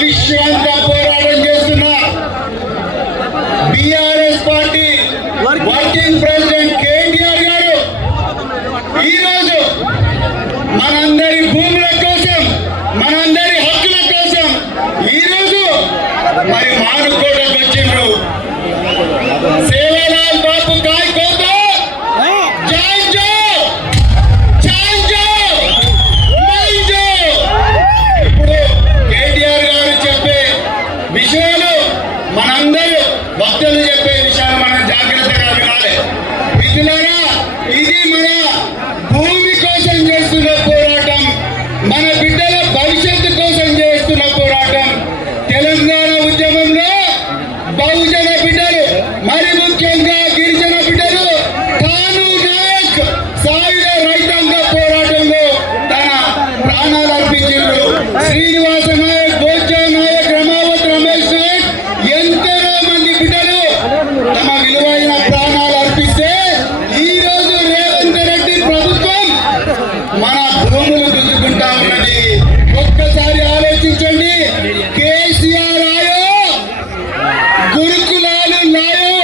అవిశ్రాంత పోరాటం చేస్తున్న BRS party working president KTR గారు ఈరోజు మనందరి భూముల కోసం, మనందరి హక్కుల కోసం ఈరోజు మరి మానుకోటకు వచ్చిండ్రు. సేవాలాల్ బాపు కాయకోతో ఇప్పుడు కేటీఆర్ గారు చెప్పే విషయాలు మనందరూ భక్తులు చెప్పే విషయాలు మనం జాగ్రత్తగా వినాలి. మిత్రులారా, ఇది మన భూమి కోసం చేస్తున్న పోరాటం, మన బిడ్డల భవిష్యత్తు కోసం చేస్తున్న పోరాటం. తెలంగాణ ఉద్యమంలో బహుజన బిడ్డలు, మరి ముఖ్యంగా గిరిజన బిడ్డలు తాను నాయక్ సాయుధ రైతాంగ పోరాటంలో తన ప్రాణాలు అర్పించారు. శ్రీనివాస నాయక్, బోజ్జా నాయక్, రమావత్ రమేష్ నాయక్, ఎంతో మంది బిడ్డలు తమ విలువైన ప్రాణాలు అర్పిస్తే ఈ రోజు రేవంత్ రెడ్డి ప్రభుత్వం మన భూములు గుంజుకుంటా ఉన్నది. ఒక్కసారి ఆలోచించండి. కేసీఆర్ ఆయో, గురుకులాలు నాయో,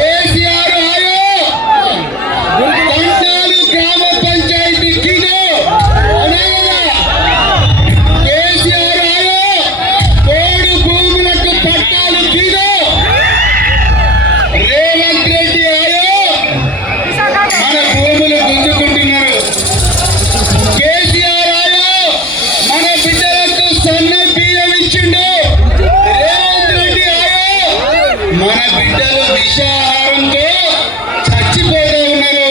కేసీఆర్ ఆయో, తండాలు గ్రామ పంచాయతీ కిలో, కేసీఆర్ ఆయో, కోడి భూములకు పట్టాలు కిలో, రేవంత్ రెడ్డి ఆయో, మన భూములు గుంజుకుంటున్నారు. కేసీఆర్ ఆయో, మన బిడ్డలకు సన్న బియ్యం ఇచ్చిండు. రేవంత్ రెడ్డి ఆయో, మన బిడ్డలు విషాహారంతో చచ్చిపోతూ ఉన్నారు.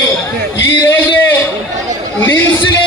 ఈ రోజు నిమ్స్ లో